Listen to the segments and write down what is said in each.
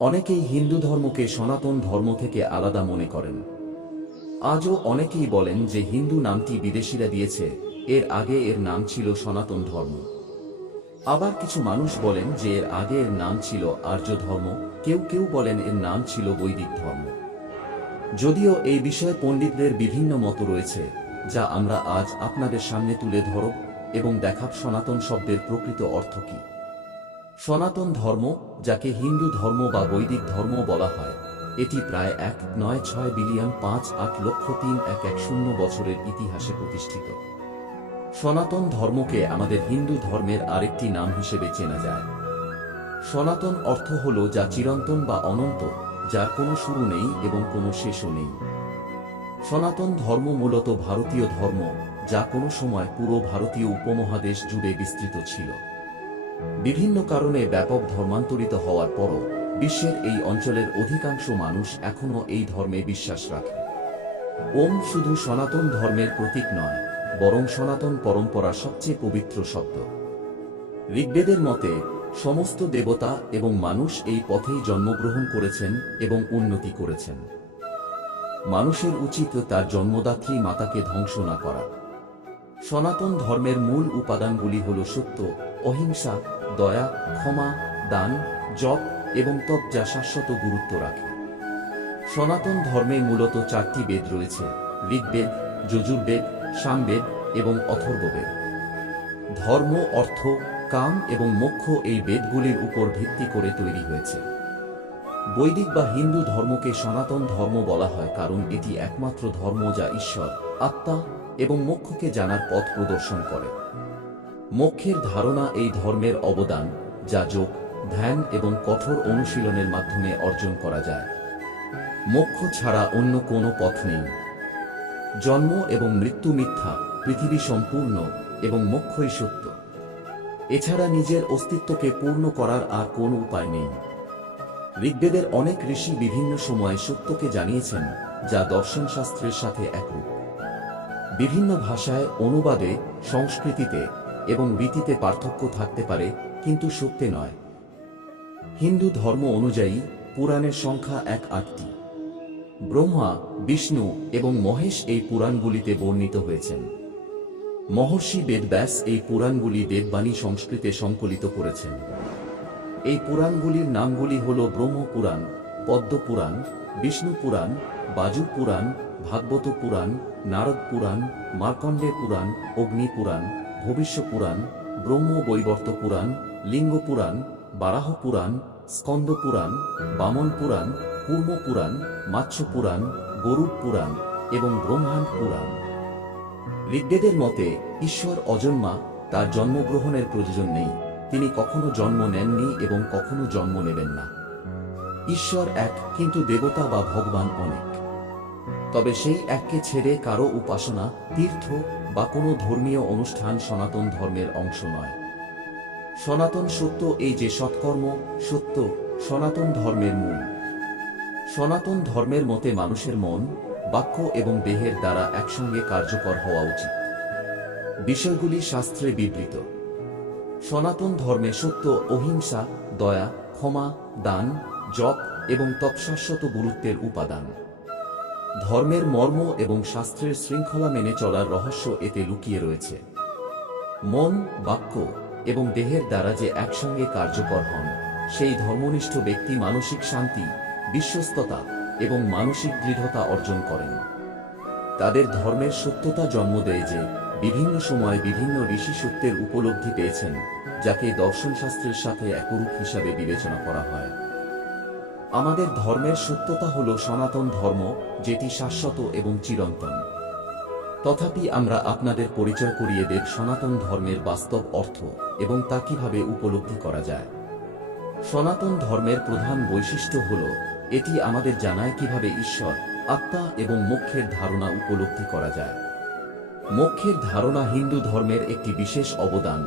অনেকেই হিন্দু ধর্মকে সনাতন ধর্ম থেকে আলাদা মনে করেন। আজও অনেকেই বলেন যে হিন্দু নামটি বিদেশিরা দিয়েছে, এর আগে এর নাম ছিল সনাতন ধর্ম। আবার কিছু মানুষ বলেন যে এর আগে এর নাম ছিল আর্য ধর্ম, কেউ কেউ বলেন এর নাম ছিল বৈদিক ধর্ম। যদিও এই বিষয়ে পণ্ডিতদের বিভিন্ন মত রয়েছে, যা আমরা আজ আপনাদের সামনে তুলে ধরব এবং দেখাব সনাতন শব্দের প্রকৃত অর্থ কী। সনাতন ধর্ম, যাকে হিন্দু ধর্ম বা বৈদিক ধর্ম বলা হয়, এটি প্রায় 196,5,8,3,110 বছরের ইতিহাসে প্রতিষ্ঠিত। সনাতন ধর্মকে আমাদের হিন্দু ধর্মের আরেকটি নাম হিসেবে চেনা যায়। সনাতন অর্থ হল যা চিরন্তন বা অনন্ত, যার কোনো শুরু নেই এবং কোনো শেষও নেই। সনাতন ধর্ম মূলত ভারতীয় ধর্ম, যা কোনো সময় পুরো ভারতীয় উপমহাদেশ জুড়ে বিস্তৃত ছিল। বিভিন্ন কারণে ব্যাপক ধর্মান্তরিত হওয়ার পরও বিশ্বের এই অঞ্চলের অধিকাংশ মানুষ এখনও এই ধর্মে বিশ্বাস রাখে। ওম শুধু সনাতন ধর্মের প্রতীক নয়, বরং সনাতন পরম্পরার সবচেয়ে পবিত্র শব্দ। ঋগ্বেদের মতে সমস্ত দেবতা এবং মানুষ এই পথেই জন্মগ্রহণ করেছেন এবং উন্নতি করেছেন। মানুষের উচিত তার জন্মদাত্রী মাতাকে ধ্বংস না করা। সনাতন ধর্মের মূল উপাদানগুলি হল সত্য, অহিংসা, দয়া, ক্ষমা, দান, জপ এবং তপ, যা শাশ্বত গুরুত্ব রাখে। সনাতন ধর্মে মূলত 4টি বেদ রয়েছে: ঋগ্বেদ, যজুর্বেদ, সামবেদ এবং অথর্ববেদ। ধর্ম, অর্থ, কাম এবং মোক্ষ এই বেদগুলির উপর ভিত্তি করে তৈরি হয়েছে। বৈদিক বা হিন্দু ধর্মকে সনাতন ধর্ম বলা হয় কারণ এটি একমাত্র ধর্ম যা ঈশ্বর, আত্মা এবং মোক্ষকে জানার পথ প্রদর্শন করে। মোক্ষের ধারণা এই ধর্মের অবদান, যা যোগ, ধ্যান এবং কঠোর অনুশীলনের মাধ্যমে অর্জন করা যায়। মোক্ষ ছাড়া অন্য কোনো পথ নেই। জন্ম এবং মৃত্যু মিথ্যা, পৃথিবী সম্পূর্ণ এবং মোক্ষই সত্য। এছাড়া নিজের অস্তিত্বকে পূর্ণ করার আর কোনো উপায় নেই। ঋগ্বেদের অনেক ঋষি বিভিন্ন সময়ে সত্যকে জানিয়েছেন, যা দর্শনশাস্ত্রের সাথে একরূপ। বিভিন্ন ভাষায়, অনুবাদে, সংস্কৃতিতে এবং রীতিতে পার্থক্য থাকতে পারে, কিন্তু সত্যে নয়। হিন্দু ধর্ম অনুযায়ী পুরাণের সংখ্যা 8টি। ব্রহ্মা, বিষ্ণু এবং মহেশ এই পুরাণগুলিতে বর্ণিত হয়েছেন। মহর্ষি বেদব্যাস এই পুরাণগুলি দেববাণী সংস্কৃতে সংকলিত করেছেন। এই পুরাণগুলির নামগুলি হল ব্রহ্ম পুরাণ, পদ্ম পুরাণ, বিষ্ণু পুরাণ, বাজু পুরাণ, ভাগবত পুরাণ, নারদ পুরাণ, মার্কণ্ডে পুরাণ, অগ্নি পুরাণ, ভবিষ্য পুরাণ, ব্রহ্ম বৈবর্ত পুরাণ, লিঙ্গ পুরাণ, বারাহ পুরাণ, স্কন্দ পুরাণ, বামন পুরাণ, কূর্ম পুরাণ, মাৎস্য পুরাণ, গরুড় পুরাণ এবং ব্রহ্মাণ্ড পুরাণ। ঋগ্বেদের মতে ঈশ্বর অজন্মা, তার জন্মগ্রহণের প্রয়োজন নেই, তিনি কখনো জন্ম নেননি এবং কখনো জন্ম নেবেন না। ঈশ্বর এক, কিন্তু দেবতা বা ভগবান অনেক। তবে সেই এককে ছেড়ে কারো উপাসনা, তীর্থ বা কোনো ধর্মীয় অনুষ্ঠান সনাতন ধর্মের অংশ নয়। সনাতন সত্য এই যে সৎকর্ম, সত্য, সনাতন ধর্মের মূল। সনাতন ধর্মের মতে মানুষের মন, বাক্য এবং দেহের দ্বারা একসঙ্গে কার্যকর হওয়া উচিত। বিষয়গুলি শাস্ত্রে বিবৃত। সনাতন ধর্মে সত্য, অহিংসা, দয়া, ক্ষমা, দান, জপ এবং তৎশাশ্বত গুরুত্বের উপাদান। ধর্মের মর্ম এবং শাস্ত্রের শৃঙ্খলা মেনে চলার রহস্য এতে লুকিয়ে রয়েছে। মন, বাক্য এবং দেহের দ্বারা যে একসঙ্গে কার্যকর হন, সেই ধর্মনিষ্ঠ ব্যক্তি মানসিক শান্তি, বিশ্বস্ততা এবং মানসিক দৃঢ়তা অর্জন করেন। তাদের ধর্মের সত্যতা জন্ম দেয় যে বিভিন্ন সময় বিভিন্ন ঋষি সত্যের উপলব্ধি পেয়েছেন, যাকে দর্শনশাস্ত্রের সাথে একরূপ হিসাবে বিবেচনা করা হয়। আমাদের ধর্মের সত্যতা হল সনাতন ধর্ম, যেটি শাশ্বত এবং চিরন্তন। তথাপি আমরা আপনাদের পরিচয় করিয়ে দেব সনাতন ধর্মের বাস্তব অর্থ এবং তা কিভাবে উপলব্ধি করা যায়। সনাতন ধর্মের প্রধান বৈশিষ্ট্য হল এটি আমাদের জানায় কিভাবে ঈশ্বর, আত্মা এবং মোক্ষের ধারণা উপলব্ধি করা যায়। মোক্ষের ধারণা হিন্দু ধর্মের একটি বিশেষ অবদান,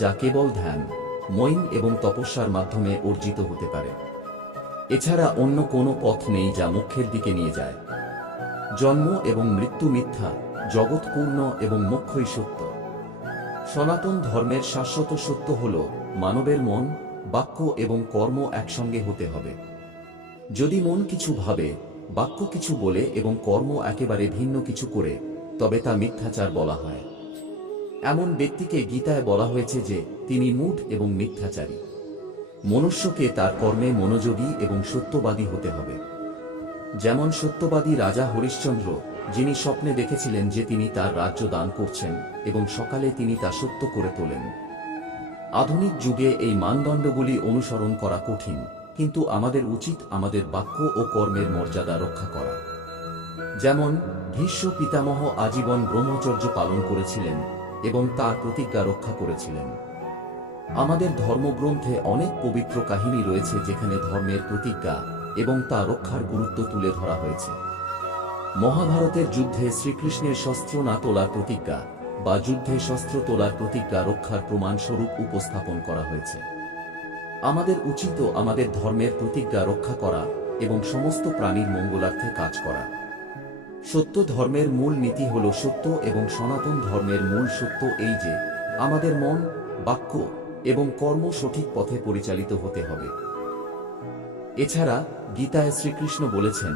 যা কেবল ধ্যান, মৈন এবং তপস্যার মাধ্যমে অর্জিত হতে পারে। এছাড়া অন্য কোনো পথ নেই যা মোক্ষের দিকে নিয়ে যায়। জন্ম এবং মৃত্যু মিথ্যা, জগৎ পূর্ণ এবং মোক্ষই সত্য। সনাতন ধর্মের শাশ্বত সত্য হল মানবের মন, বাক্য এবং কর্ম একসঙ্গে হতে হবে। যদি মন কিছু ভাবে, বাক্য কিছু বলে এবং কর্ম একেবারে ভিন্ন কিছু করে, তবে তা মিথ্যাচার বলা হয়। এমন ব্যক্তিকে গীতায় বলা হয়েছে যে তিনি মূঢ় এবং মিথ্যাচারী। মনুষ্যকে তার কর্মে মনোযোগী এবং সত্যবাদী হতে হবে। যেমন সত্যবাদী রাজা হরিশ্চন্দ্র, যিনি স্বপ্নে দেখেছিলেন যে তিনি তার রাজ্য দান করছেন এবং সকালে তিনি তা সত্য করে তোলেন। আধুনিক যুগে এই মানদণ্ডগুলি অনুসরণ করা কঠিন, কিন্তু আমাদের উচিত আমাদের বাক্য ও কর্মের মর্যাদা রক্ষা করা। যেমন ভীষ্ম পিতামহ আজীবন ব্রহ্মচর্য পালন করেছিলেন এবং তার প্রতিজ্ঞা রক্ষা করেছিলেন। আমাদের ধর্মগ্রন্থে অনেক পবিত্র কাহিনী রয়েছে যেখানে ধর্মের প্রতিজ্ঞা এবং তা রক্ষার গুরুত্ব তুলে ধরা হয়েছে। মহাভারতের যুদ্ধে শ্রীকৃষ্ণের শস্ত্র না তোলার প্রতিজ্ঞা বা যুদ্ধে শস্ত্র তোলার প্রতিজ্ঞা রক্ষার প্রমাণস্বরূপ উপস্থাপন করা হয়েছে। আমাদের উচিত আমাদের ধর্মের প্রতিজ্ঞা রক্ষা করা এবং সমস্ত প্রাণীর মঙ্গলার্থে কাজ করা। সত্য ধর্মের মূল নীতি হল সত্য এবং সনাতন ধর্মের মূল সত্য এই যে আমাদের মন, বাক্য এবং কর্ম সঠিক পথে পরিচালিত হতে হবে। এছাড়া গীতায় শ্রীকৃষ্ণ বলেছেন,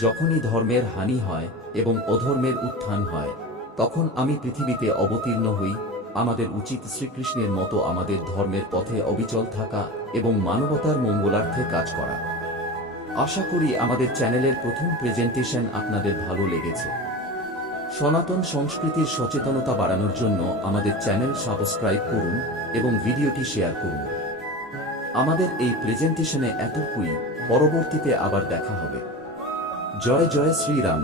যখনই ধর্মের হানি হয় এবং অধর্মের উত্থান হয়, তখন আমি পৃথিবীতে অবতীর্ণ হই। আমাদের উচিত শ্রীকৃষ্ণের মতো আমাদের ধর্মের পথে অবিচল থাকা এবং মানবতার মঙ্গলার্থে কাজ করা। আশা করি আমাদের চ্যানেলের প্রথম প্রেজেন্টেশন আপনাদের ভালো লেগেছে। সনাতন সংস্কৃতির সচেতনতা বাড়ানোর জন্য আমাদের চ্যানেল সাবস্ক্রাইব করুন এবং ভিডিওটি শেয়ার করুন। আমাদের এই প্রেজেন্টেশনে এতটুকুই। পরবর্তীতে আবার দেখা হবে। জয় জয় শ্রীরাম।